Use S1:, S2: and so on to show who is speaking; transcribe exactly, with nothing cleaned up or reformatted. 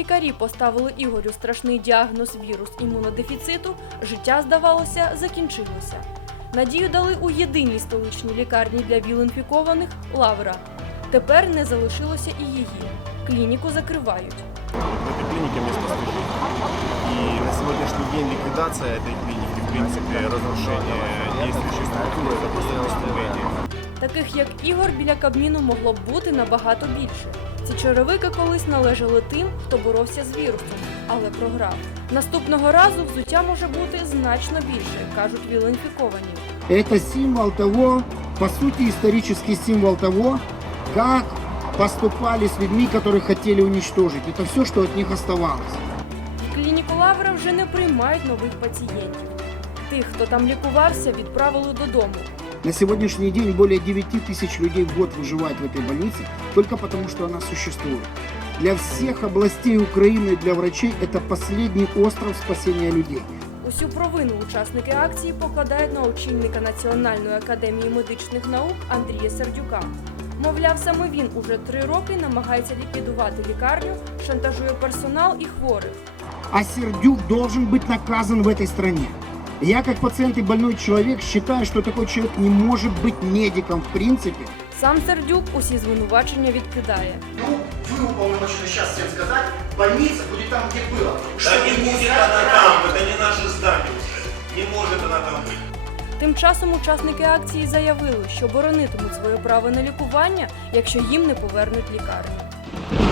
S1: лікарі поставили Ігорю страшний діагноз вірус імунодефіциту, життя, здавалося, закінчилося. Надію дали у єдиній столичній лікарні для ВІЛ-інфікованих «Лавра». Тепер не залишилося і її. Клініку закривають.
S2: В этой клинике мне спасли жизнь. И на сегодняшний день ликвидация этой клиники, в принципе, разрушение действующей структуры, это просто преступление.
S1: Таких, як Ігор, біля Кабміну могло б бути набагато більше. Ці черевики колись належали тим, хто боровся з вірусом, але програв. Наступного разу взуття може бути значно більше, кажуть ВІЛ-інфіковані.
S3: Это символ того, по сути, исторический символ того, как поступали с людьми, которых хотели уничтожить. Это все, что от них оставалось.
S1: В клініку «Лавра» вже не приймають нових пацієнтів. Тих, хто там лікувався, відправили додому.
S3: На сегодняшний день более девяти тысяч людей в год выживает в этой больнице, только потому, что она существует. Для всех областей Украины, для врачей, это последний остров спасения людей.
S1: Усю провину учасники акції покладають на очільника Національної академії медичних наук Андрія Сердюка. Мовляв, саме він уже три роки намагається ліквідувати лікарню, шантажує персонал і хворих.
S3: А Сердюк должен быть наказан в этой стране. Я, как пациент и больной человек, считаю, что такой человек не может быть медиком в принципе.
S1: Сам Сердюк усі звинувачення відкидає.
S3: Ну, вы уполномочены сейчас всем сказать, больница будет там, где была.
S4: Да не будет она там, это не наше здание уже. Не может она там быть.
S1: Тим часом учасники акції заявили, що боронитимуть своє право на лікування, якщо їм не повернуть лікарню.